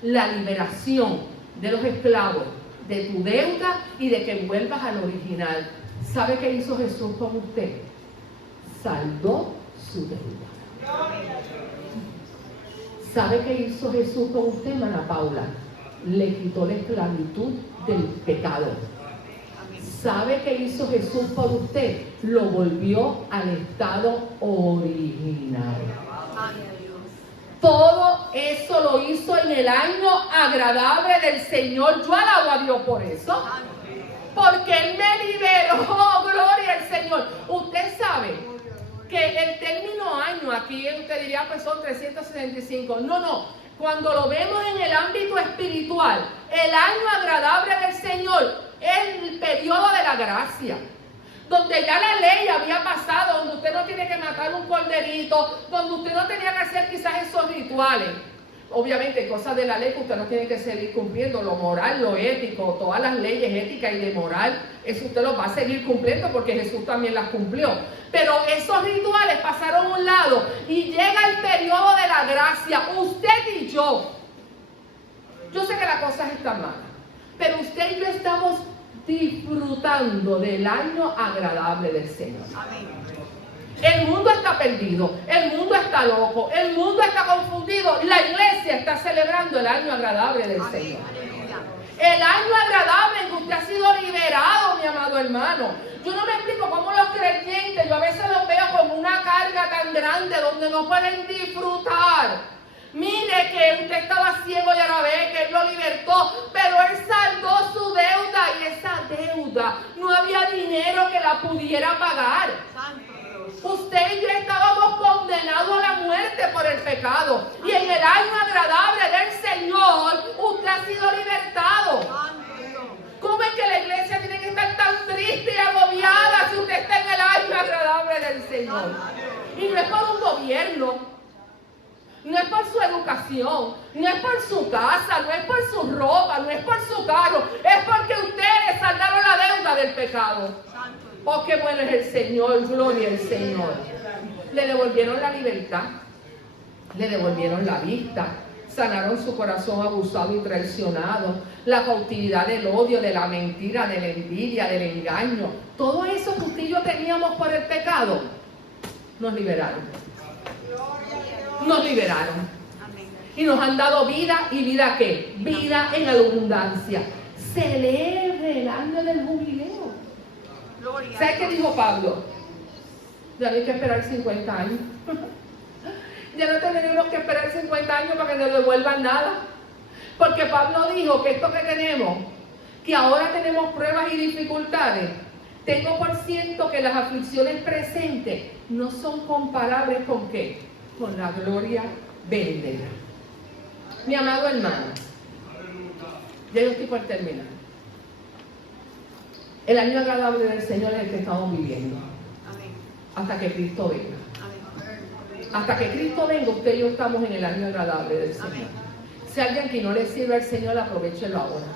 la liberación de los esclavos, de tu deuda y de que vuelvas al original. ¿Sabe qué hizo Jesús con usted? Saldó su deuda. ¿Sabe qué hizo Jesús con usted, hermana Paula? Le quitó la esclavitud del pecado. ¿Sabe qué hizo Jesús por usted? Lo volvió al estado original. Todo eso lo hizo en el año agradable del Señor. Yo alabo a Dios por eso. Porque Él me liberó. Gloria al Señor. Usted sabe que el término año aquí, usted diría, pues son 365. No. Cuando lo vemos en el ámbito espiritual, el año agradable del Señor es el periodo de la gracia. Donde ya la ley había pasado, donde usted no tiene que matar un corderito, donde usted no tenía que hacer quizás esos rituales. Obviamente hay cosas de la ley que usted no tiene que seguir cumpliendo, lo moral, lo ético, todas las leyes éticas y de moral, eso usted lo va a seguir cumpliendo porque Jesús también las cumplió. Pero esos rituales pasaron a un lado y llega el periodo de la gracia. Usted y yo sé que las cosas están malas, pero usted y yo estamos disfrutando del año agradable del Señor. Amén. El mundo está perdido, el mundo está loco, el mundo está confundido. La iglesia está celebrando el año agradable del Señor. El año agradable en que usted ha sido liberado, mi amado hermano. Yo no me explico cómo los creyentes, yo a veces los veo como una carga tan grande donde no pueden disfrutar. Mire que usted estaba ciego y ahora ve que Él lo libertó, pero Él saldó su deuda y esa deuda no había dinero que la pudiera pagar. Usted y yo estábamos condenados a la muerte por el pecado y en el año agradable del Señor usted ha sido libertado. ¿Cómo es que la iglesia tiene que estar tan triste y agobiada si usted está en el año agradable del Señor? Y no es por un gobierno, no es por salvación no es por su casa, no es por su ropa, no es por su carro, es porque ustedes saldaron la deuda del pecado. Oh, qué bueno es el Señor, gloria al Señor. Le devolvieron la libertad, le devolvieron la vista, sanaron su corazón abusado y traicionado, la cautividad del odio, de la mentira, de la envidia, del engaño. Todo eso que usted y yo teníamos por el pecado, nos liberaron. Nos liberaron. Y nos han dado vida, y vida ¿qué? Vida en abundancia. Celebre el año del jubileo. ¿Sabes qué dijo Pablo? Ya no hay que esperar 50 años. Ya no tenemos que esperar 50 años para que nos devuelvan nada. Porque Pablo dijo que esto que tenemos, que ahora tenemos pruebas y dificultades, tengo por cierto que las aflicciones presentes no son comparables con ¿qué? Con la gloria venidera. Mi amado hermano, ya yo estoy por terminar. El año agradable del Señor es el que estamos viviendo. Hasta que Cristo venga. Hasta que Cristo venga, usted y yo estamos en el año agradable del Señor. Si alguien que no le sirve al Señor, aprovechelo ahora.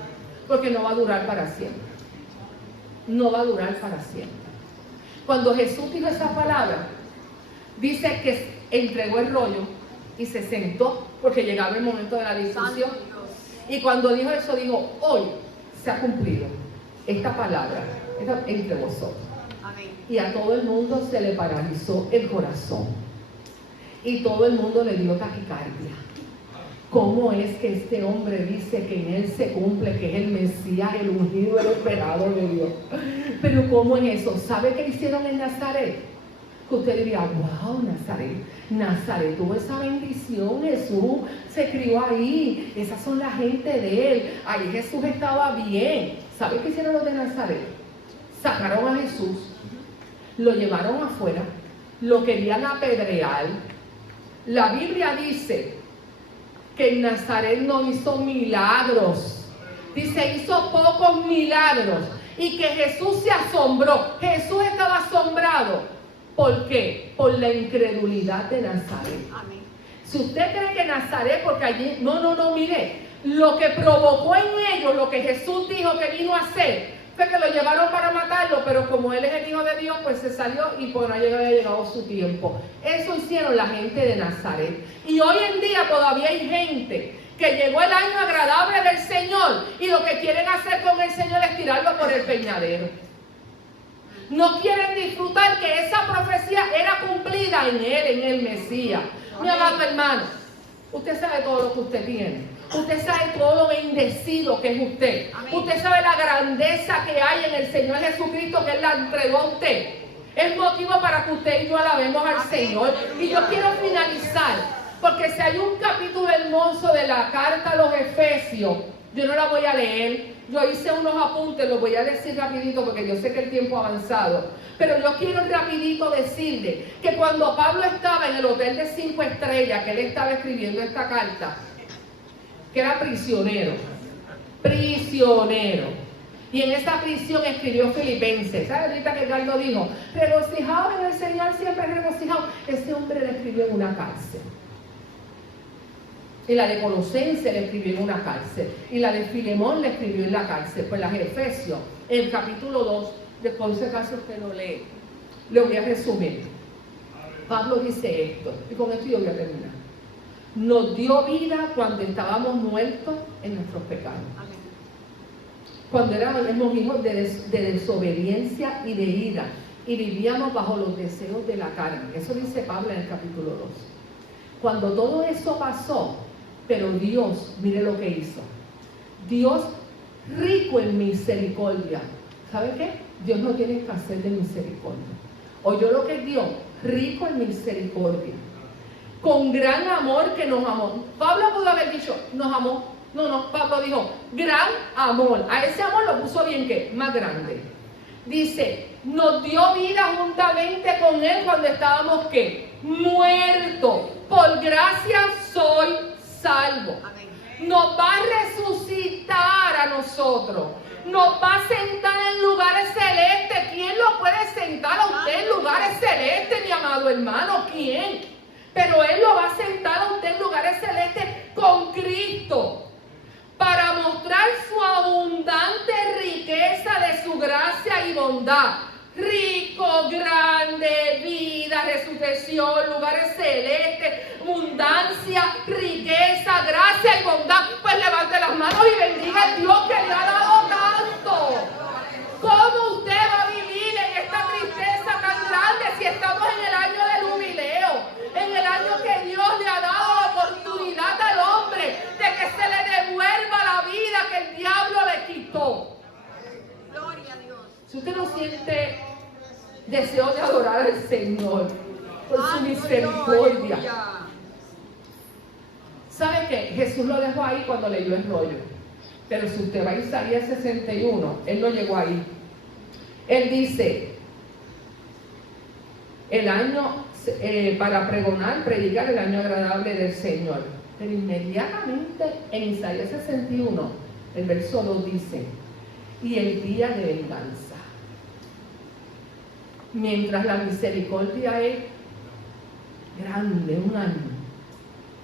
Porque no va a durar para siempre. No va a durar para siempre. Cuando Jesús dijo esa palabra, dice que entregó el rollo y se sentó porque llegaba el momento de la discusión. Y cuando dijo eso, dijo, hoy se ha cumplido esta palabra entre vosotros. Y a todo el mundo se le paralizó el corazón. Y todo el mundo le dio taquicardia. ¿Cómo es que este hombre dice que en él se cumple, que es el Mesías, el ungido, el esperado de Dios? Pero ¿cómo es eso? ¿Sabe qué hicieron en Nazaret? Que usted diría, wow, Nazaret tuvo esa bendición, Jesús se crió ahí, esas son la gente de él, ahí Jesús estaba bien. ¿Sabe qué hicieron los de Nazaret? Sacaron a Jesús, lo llevaron afuera, lo querían apedrear. La Biblia dice que en Nazaret no hizo milagros. Dice, hizo pocos milagros. Y que Jesús se asombró. Jesús estaba asombrado. ¿Por qué? Por la incredulidad de Nazaret. Amén. Si usted cree que Nazaret, porque allí, no, mire, lo que provocó en ellos, lo que Jesús dijo que vino a hacer, fue que lo llevaron para matarlo, pero como él es el Hijo de Dios, pues se salió y por no había llegado su tiempo. Eso hicieron la gente de Nazaret. Y hoy en día todavía hay gente que llegó el año agradable del Señor y lo que quieren hacer con el Señor es tirarlo por el peñadero. No quieren disfrutar que esa profecía era cumplida en él, en el Mesías. Mi amado hermano, usted sabe todo lo que usted tiene. Usted sabe todo lo bendecido que es usted. Amén. Usted sabe la grandeza que hay en el Señor Jesucristo, que Él la entregó a usted. Es motivo para que usted y yo alabemos al Señor. Y yo quiero finalizar, porque si hay un capítulo hermoso de la carta a los Efesios, yo no la voy a leer. Yo hice unos apuntes, los voy a decir rapidito porque yo sé que el tiempo ha avanzado. Pero yo quiero rapidito decirle que cuando Pablo estaba en el hotel de 5 estrellas, que él estaba escribiendo esta carta, que era prisionero. Y en esa prisión escribió Filipenses. ¿Sabe ahorita que Carlos dijo? Regocijado en el Señor, siempre regocijado. Ese hombre le escribió en una cárcel. Y la de Colosenses le escribió en una cárcel. Y la de Filemón le escribió en la cárcel. Pues las Efesios, en el capítulo 2, después de caso usted lo lee. Le voy a resumir. Pablo dice esto. Y con esto yo voy a terminar. Nos dio vida cuando estábamos muertos en nuestros pecados. Amén. Cuando éramos hijos de desobediencia y de ira y vivíamos bajo los deseos de la carne. Eso dice Pablo en el capítulo 2. Cuando todo eso pasó, pero Dios, mire lo que hizo. Dios rico en misericordia. ¿Sabe qué? Dios no tiene escasez de misericordia. Oyó lo que es Dios, rico en misericordia. Con gran amor que nos amó. Pablo pudo haber dicho, nos amó. No, Pablo dijo, gran amor. A ese amor lo puso bien, ¿qué? Más grande. Dice, nos dio vida juntamente con Él cuando estábamos, ¿qué? Muertos. Por gracia soy salvo. Amén. Nos va a resucitar a nosotros. Nos va a sentar en lugares celestes. ¿Quién lo puede sentar a usted en lugares celestes, mi amado hermano? ¿Quién? Pero Él lo va a sentar a usted en lugares celestes bondad, rico, grande, vida, resurrección, lugares celestes, abundancia, riqueza, gracia y bondad. Pues levante las manos y bendiga al Dios que le ha dado tanto. ¿Cómo usted va a vivir en esta tristeza tan grande si estamos en el año del jubileo? En el año que Dios le ha dado la oportunidad al hombre de que se le devuelva la vida que el diablo le quitó. Gloria a Dios. Si usted no siente deseo de adorar al Señor por su misericordia, ¿sabe qué? Jesús lo dejó ahí cuando leyó el rollo. Pero si usted va a Isaías 61, Él no llegó ahí. Él dice, el año, para pregonar, predicar el año agradable del Señor. Pero inmediatamente en Isaías 61, el verso 2 dice, y el día de venganza. Mientras la misericordia es grande, un año,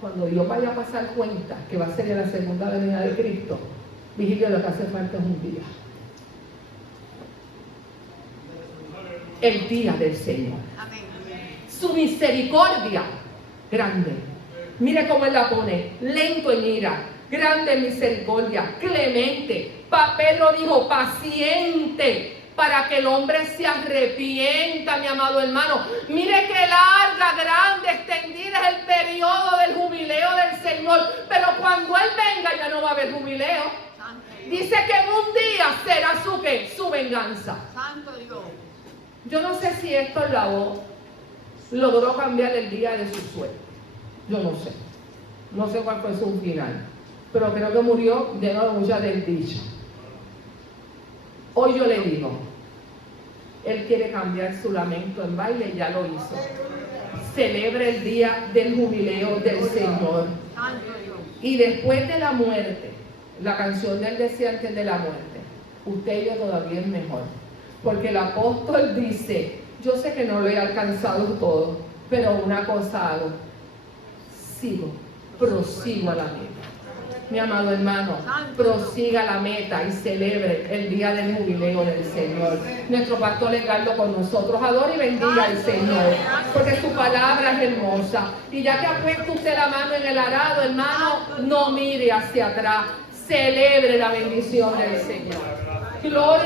cuando Dios vaya a pasar cuenta que va a ser en la segunda venida de Cristo, vigilio, lo que hace falta es un día. El día del Señor. Amén. Su misericordia grande. Mire cómo Él la pone, lento en ira, grande en misericordia, clemente. Pedro dijo, paciente, para que el hombre se arrepienta, mi amado hermano. Mire que larga, grande, extendida es el periodo del jubileo del Señor. Pero cuando Él venga ya no va a haber jubileo. Dice que en un día será su ¿qué? Su venganza. Santo Dios. Yo no sé si Héctor Lavoe logró cambiar el día de su suerte. Yo no sé. No sé cuál fue su final. Pero creo que murió lleno de mucha desdicha. Hoy yo le digo, Él quiere cambiar su lamento en baile y ya lo hizo. Celebre el día del jubileo del Señor. Santo Dios. Y después de la muerte, la canción del decía antes de la muerte, usted y yo todavía es mejor. Porque el apóstol dice, yo sé que no lo he alcanzado todo, pero una cosa hago, prosigo a la meta. Mi amado hermano, prosiga la meta y celebre el día del jubileo del Señor. Nuestro pastor Edgardo con nosotros, adore y bendiga al Señor, porque su palabra es hermosa. Y ya que ha puesto usted la mano en el arado, hermano, no mire hacia atrás, celebre la bendición del Señor. Gloria.